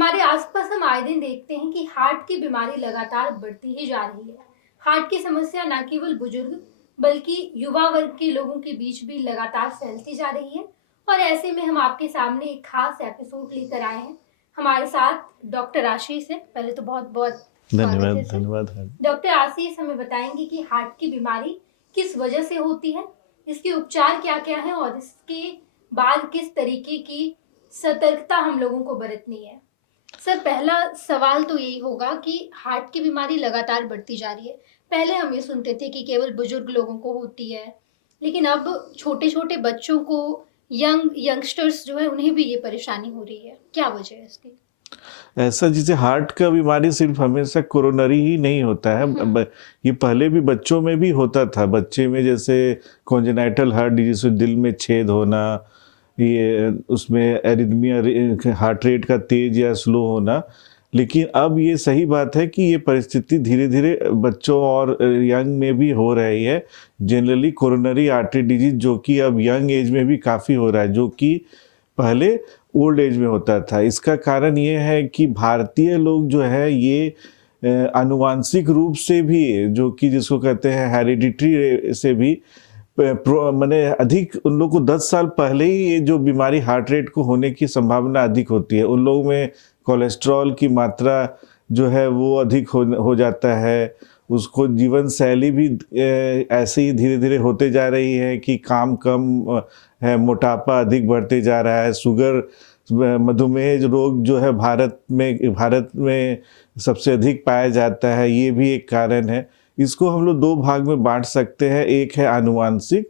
हमारे आसपास हम आए दिन देखते हैं कि हार्ट की बीमारी लगातार बढ़ती ही जा रही है। हार्ट की समस्या न केवल बुजुर्ग बल्कि युवा वर्ग के लोगों के बीच भी लगातार फैलती जा रही है। और ऐसे में हम आपके सामने एक खास एपिसोड लेकर आए हैं। हमारे साथ डॉक्टर आशीष है। पहले तो बहुत बहुत स्वागत है धन्यवाद सर। धन्यवाद। डॉक्टर आशीष हमें बताएंगे कि हार्ट की बीमारी किस वजह से होती है, इसके उपचार क्या क्या है और इसके बाद किस तरीके की सतर्कता हम लोगों को बरतनी है। सर, पहला सवाल तो यही होगा कि हार्ट की बीमारी लगातार बढ़ती जा रही है। पहले हम ये सुनते थे कि केवल बुजुर्ग लोगों को होती है, लेकिन अब छोटे छोटे बच्चों को, यंगस्टर्स जो है, उन्हें भी ये परेशानी हो रही है। क्या वजह है इसकी? ऐसा जैसे हार्ट का बीमारी सिर्फ हमेशा कोरोनरी ही नहीं होता है। ये पहले भी बच्चों में भी होता था। बच्चे में जैसे कॉन्जेनाइटल हार्ट डिजीज, दिल में छेद होना, ये उसमें एरिथमिया, हार्ट रेट का तेज या स्लो होना। लेकिन अब ये सही बात है कि ये परिस्थिति धीरे धीरे बच्चों और यंग में भी हो रही है। जनरली कोरोनरी आर्टरी डिजीज जो कि अब यंग एज में भी काफ़ी हो रहा है, जो कि पहले ओल्ड एज में होता था। इसका कारण ये है कि भारतीय लोग जो है ये आनुवांशिक रूप से भी, जो कि जिसको कहते हैं हेरिडिटरी से भी, माने अधिक उन लोग को 10 साल पहले ही ये जो बीमारी हार्ट रेट को होने की संभावना अधिक होती है। उन लोगों में कोलेस्ट्रॉल की मात्रा जो है वो अधिक हो जाता है। उसको जीवन शैली भी ऐसे ही धीरे धीरे होते जा रही है कि काम कम है, मोटापा अधिक बढ़ते जा रहा है। शुगर, मधुमेह रोग जो है भारत में सबसे अधिक पाया जाता है, ये भी एक कारण है। इसको हम लोग दो भाग में बांट सकते हैं। एक है आनुवांशिक,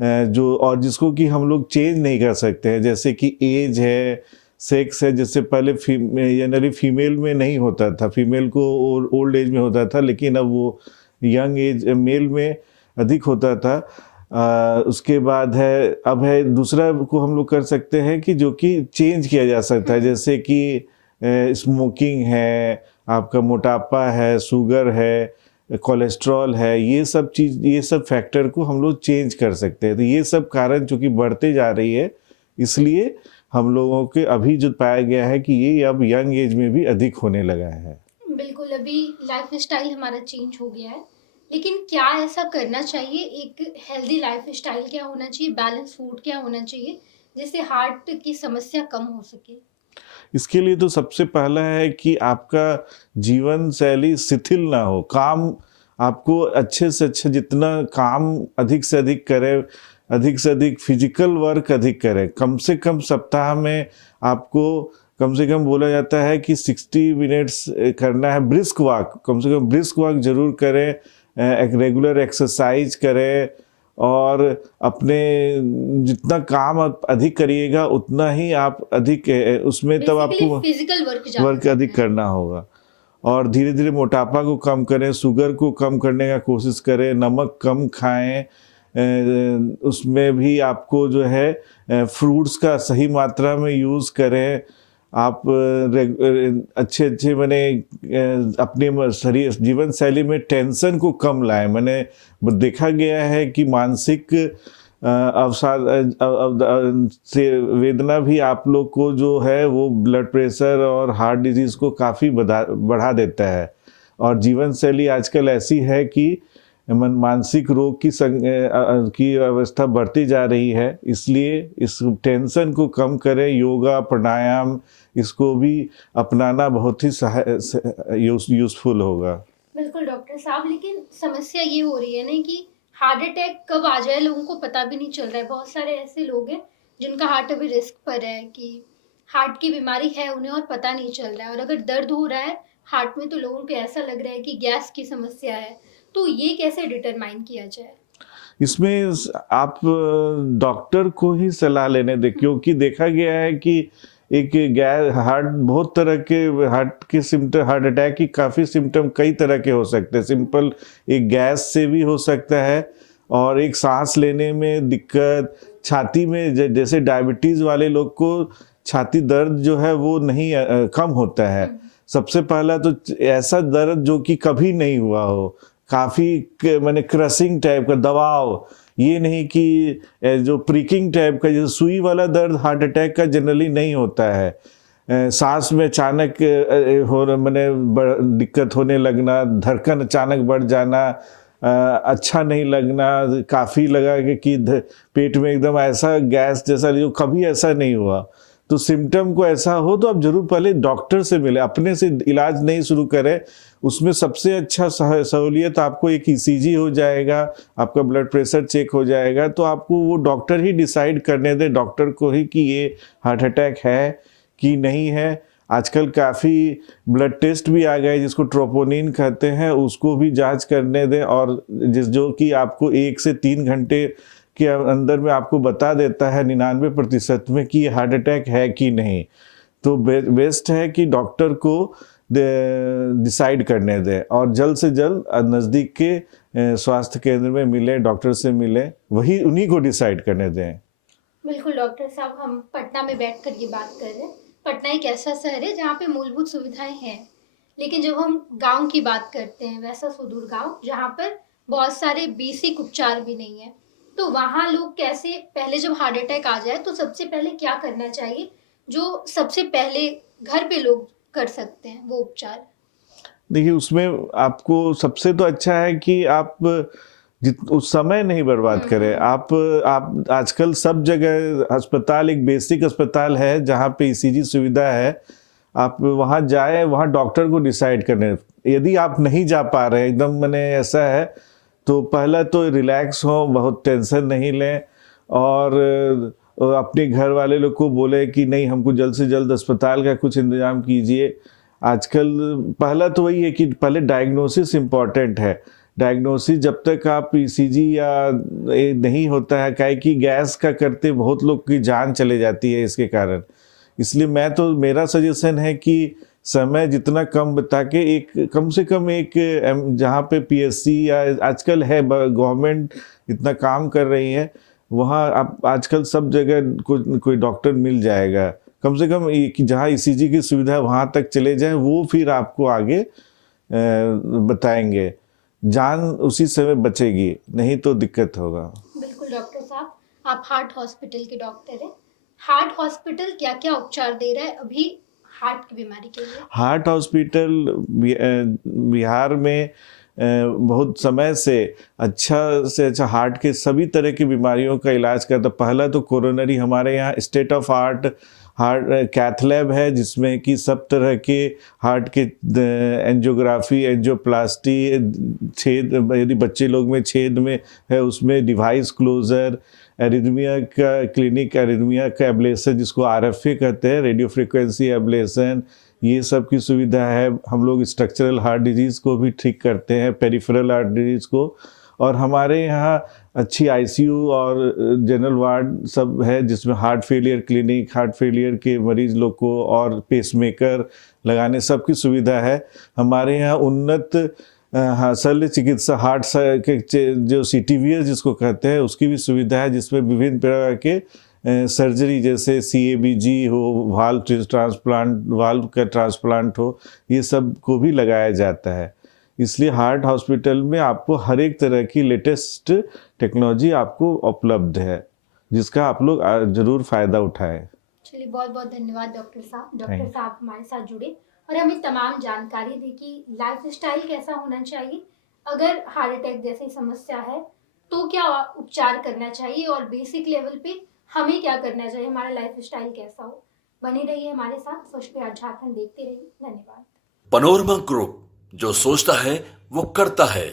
जो और जिसको कि हम लोग चेंज नहीं कर सकते हैं, जैसे कि एज है, सेक्स है। जैसे पहले जनरली फीमेल में नहीं होता था, फीमेल को ओल्ड एज में होता था, लेकिन अब वो यंग एज मेल में अधिक होता था। उसके बाद है, अब है दूसरा को हम लोग कर सकते हैं कि जो कि चेंज किया जा सकता है, जैसे कि स्मोकिंग है, आपका मोटापा है, शुगर है, कोलेस्ट्रॉल है। ये सब चीज़, ये सब फैक्टर को हम लोग चेंज कर सकते हैं। तो ये सब कारण चूँकि बढ़ते जा रही है, इसलिए हम लोगों के अभी जो पाया गया है कि ये अब यंग एज में भी अधिक होने लगा है। बिल्कुल, अभी लाइफस्टाइल हमारा चेंज हो गया है, लेकिन क्या ऐसा करना चाहिए? एक हेल्दी लाइफस्टाइल क्या होना चाहिए, बैलेंस फूड क्या होना चाहिए, जिससे हार्ट की समस्या कम हो सके? इसके लिए तो सबसे पहला है कि आपका जीवन शैली शिथिल ना हो। काम आपको अच्छे से अच्छा, जितना काम अधिक से अधिक करें, अधिक से अधिक फिजिकल वर्क अधिक करें। कम से कम सप्ताह में आपको कम से कम बोला जाता है कि 60 मिनट्स करना है ब्रिस्क वॉक। कम से कम ब्रिस्क वॉक जरूर करें, एक रेगुलर एक्सरसाइज करें, और अपने जितना काम आप अधिक करिएगा उतना ही आप अधिक उसमें तब आपको फिजिकल वर्क अधिक करना होगा। और धीरे धीरे मोटापा को कम करें, शुगर को कम करने का कोशिश करें, नमक कम खाएं। उसमें भी आपको जो है फ्रूट्स का सही मात्रा में यूज़ करें। आप अच्छे अच्छे मैंने अपने शरीर जीवन शैली में टेंशन को कम लाएं। मैंने देखा गया है कि मानसिक अवसाद से वेदना भी आप लोग को जो है वो ब्लड प्रेशर और हार्ट डिजीज़ को काफ़ी बढ़ा देता है। और जीवन शैली आजकल ऐसी है कि मानसिक रोग की अवस्था बढ़ती जा रही है। इसलिए इस टेंशन को कम करें। योगा, प्राणायाम, इसको भी अपनाना बहुत ही यूज़फुल होगा। बिल्कुल डॉक्टर साहब, लेकिन समस्या ये हो रही है ना कि हार्ट अटैक कब आ जाए लोगों को पता भी नहीं चल रहा है। बहुत सारे ऐसे लोग हैं जिनका हार्ट अभी रिस्क पर है कि हार्ट की बीमारी है उन्हें और पता नहीं चल रहा है। और अगर दर्द हो रहा है हार्ट में तो लोगों को ऐसा लग रहा है कि गैस की समस्या है। तो ये कैसे डिटरमाइन किया जाए? इसमें आप डॉक्टर को ही सलाह लेने दें, क्योंकि देखा गया है कि एक बहुत तरह के हार्ट अटैक की काफ़ी सिम्टम कई तरह के हो सकते हैं। सिंपल एक गैस से भी हो सकता है, और एक सांस लेने में दिक्कत, छाती में जैसे डायबिटीज़ वाले लोग को छाती दर्द जो है वो नहीं कम होता है। सबसे पहला तो ऐसा दर्द जो कि कभी नहीं हुआ हो, काफ़ी मैंने क्रशिंग टाइप का दबाव, ये नहीं कि जो प्रिकिंग टाइप का जैसे सुई वाला दर्द हार्ट अटैक का जनरली नहीं होता है। सांस में अचानक हो मैंने दिक्कत होने लगना, धड़कन अचानक बढ़ जाना, अच्छा नहीं लगना, काफ़ी लगा कि पेट में एकदम ऐसा गैस जैसा, जो कभी ऐसा नहीं हुआ। तो सिम्टम को ऐसा हो तो आप जरूर पहले डॉक्टर से मिले, अपने से इलाज नहीं शुरू करें। उसमें सबसे अच्छा सहूलियत आपको एक ईसीजी हो जाएगा, आपका ब्लड प्रेशर चेक हो जाएगा, तो आपको वो डॉक्टर ही डिसाइड करने दे, डॉक्टर को ही, कि ये हार्ट अटैक है कि नहीं है। आजकल काफ़ी ब्लड टेस्ट भी आ गए जिसको ट्रोपोनिन कहते हैं, उसको भी जांच करने दें, और जो कि आपको 1 से 3 घंटे के अंदर में आपको बता देता है 99% में कि हार्ट अटैक है कि नहीं। तो बेस्ट है कि डॉक्टर को डिसाइड करने दें, और जल्द से जल्द नज़दीक के स्वास्थ्य केंद्र में मिले, डॉक्टर से मिले, वही उन्हीं को डिसाइड करने दें। बिल्कुल डॉक्टर साहब, हम पटना में बैठकर ये बात कर रहे हैं। पटना एक ऐसा शहर है जहाँ पे मूलभूत सुविधाएं हैं, लेकिन जब हम गांव की बात करते हैं, वैसा सुदूर गांव जहाँ पर बहुत सारे बेसिक उपचार भी नहीं है, तो वहाँ लोग कैसे, पहले जब हार्ट अटैक आ जाए तो सबसे पहले क्या करना चाहिए, जो सबसे पहले घर पे लोग कर सकते हैं वो उपचार? देखिए, उसमें आपको सबसे तो अच्छा है कि आप उस समय नहीं बर्बाद करें। आप आजकल सब जगह अस्पताल, एक बेसिक अस्पताल है जहाँ पे ईसीजी सुविधा है, आप वहाँ जाए, वहाँ डॉक्टर को डिसाइड करने। यदि आप नहीं जा पा रहे, एकदम मैंने ऐसा है, तो पहला तो रिलैक्स हो, बहुत टेंशन नहीं लें, और अपने घर वाले लोग को बोले कि नहीं, हमको जल्द से जल्द अस्पताल का कुछ इंतजाम कीजिए। आजकल पहला तो वही है कि पहले डायग्नोसिस इम्पॉर्टेंट है। डायग्नोसिस जब तक आप ईसीजी या नहीं होता है, काहे कि गैस का करते बहुत लोग की जान चले जाती है इसके कारण। इसलिए मेरा सजेशन है कि समय जितना कम बता के, एक कम से कम एक जहाँ पे पीएससी या आजकल है, गवर्नमेंट इतना काम कर रही है, वहाँ आप आजकल सब जगह कोई डॉक्टर मिल जाएगा। कम से कम जहाँ ईसीजी की सुविधा वहाँ तक चले जाएं, वो फिर आपको आगे बताएंगे, जान उसी समय बचेगी, नहीं तो दिक्कत होगा। बिल्कुल डॉक्टर साहब, आप हार्ट हॉस्पिटल के डॉक्टर हैं। हार्ट हॉस्पिटल क्या क्या उपचार दे रहा है अभी हार्ट की बीमारी के लिए? हार्ट हॉस्पिटल बिहार में बहुत समय से अच्छा हार्ट के सभी तरह की बीमारियों का इलाज करता। पहला तो कोरोनरी, हमारे यहाँ state of heart cath lab है, जिसमें कि सब तरह के हार्ट के एंजियोग्राफी, एंजियोप्लास्टी, छेद यदि बच्चे लोग में छेद में है उसमें डिवाइस क्लोजर, एरिथमिया का क्लिनिक, एरिथमिया का एब्लेशन जिसको आरएफए कहते हैं, रेडियो फ्रिक्वेंसी एब्लेशन, ये सब की सुविधा है। हम लोग स्ट्रक्चरल हार्ट डिजीज़ को भी ठीक करते हैं, पेरिफेरल हार्ट डिजीज़ को। और हमारे यहाँ अच्छी आईसीयू और जनरल वार्ड सब है, जिसमें heart failure clinic, heart failure के मरीज लोग को और पेसमेकर लगाने सब की सुविधा है। हमारे यहाँ उन्नत शल्य चिकित्सा, हार्ट के जो CTVS जिसको कहते हैं, उसकी भी सुविधा है, जिसमें विभिन्न प्रकार के सर्जरी जैसे CABG हो, वाल्व ट्रांसप्लांट, वाल्व का ट्रांसप्लांट हो, ये सब को भी लगाया जाता है। इसलिए हार्ट हॉस्पिटल में आपको हर एक तरह की लेटेस्ट टेक्नोलॉजी आपको उपलब्ध है, जिसका आप लोग जरूर फ़ायदा उठाएं। चलिए, बहुत बहुत धन्यवाद डॉक्टर साहब। डॉक्टर साहब हमारे साथ जुड़े और हमें तमाम जानकारी दी कि लाइफस्टाइल कैसा होना चाहिए, अगर हार्ट अटैक जैसी समस्या है तो क्या उपचार करना चाहिए, और बेसिक लेवल पे हमें क्या करना चाहिए, हमारा लाइफस्टाइल कैसा हो। बने रहिए हमारे साथ, स्वच्छ बिहार झारखंड देखते रहिए। धन्यवाद। पैनोरमा ग्रुप, जो सोचता है वो करता है।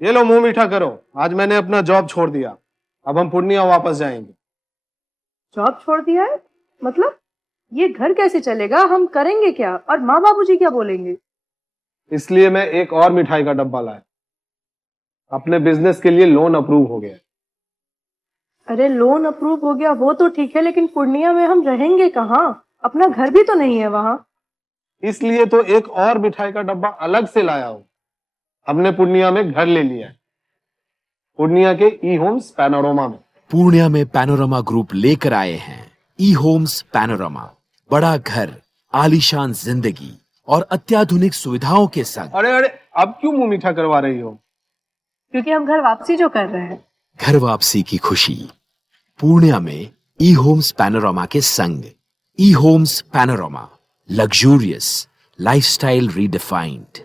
ये लो, मुंह मीठा करो, आज मैंने अपना जॉब छोड़ दिया, अब हम पूर्णिया वापस जाएंगे। जॉब छोड़ दिया है? मतलब ये घर कैसे चलेगा, हम करेंगे क्या, और माँ बाबूजी क्या बोलेंगे? इसलिए मैं एक और मिठाई का डब्बा लाया, अपने बिजनेस के लिए लोन अप्रूव हो गया। अरे लोन अप्रूव हो गया वो तो ठीक है, लेकिन पूर्णिया में हम रहेंगे कहाँ? अपना घर भी तो नहीं है वहाँ। इसलिए तो एक और मिठाई का डब्बा अलग से लाया हूँ। हमने पूर्णिया में घर ले लिया है, पूर्णिया के ई होम्स पैनोरमा में। पूर्णिया में पैनोरमा ग्रुप लेकर आए हैं ई होम्स पैनोरमा। बड़ा घर, आलीशान जिंदगी और अत्याधुनिक सुविधाओं के संग। अरे अब क्यों मुंह मीठा करवा रही हो? क्योंकि हम घर वापसी जो कर रहे हैं। घर वापसी की खुशी पूर्णिया में ई होम्स पैनोरामा के संग। ई Homes Panorama, luxurious lifestyle redefined.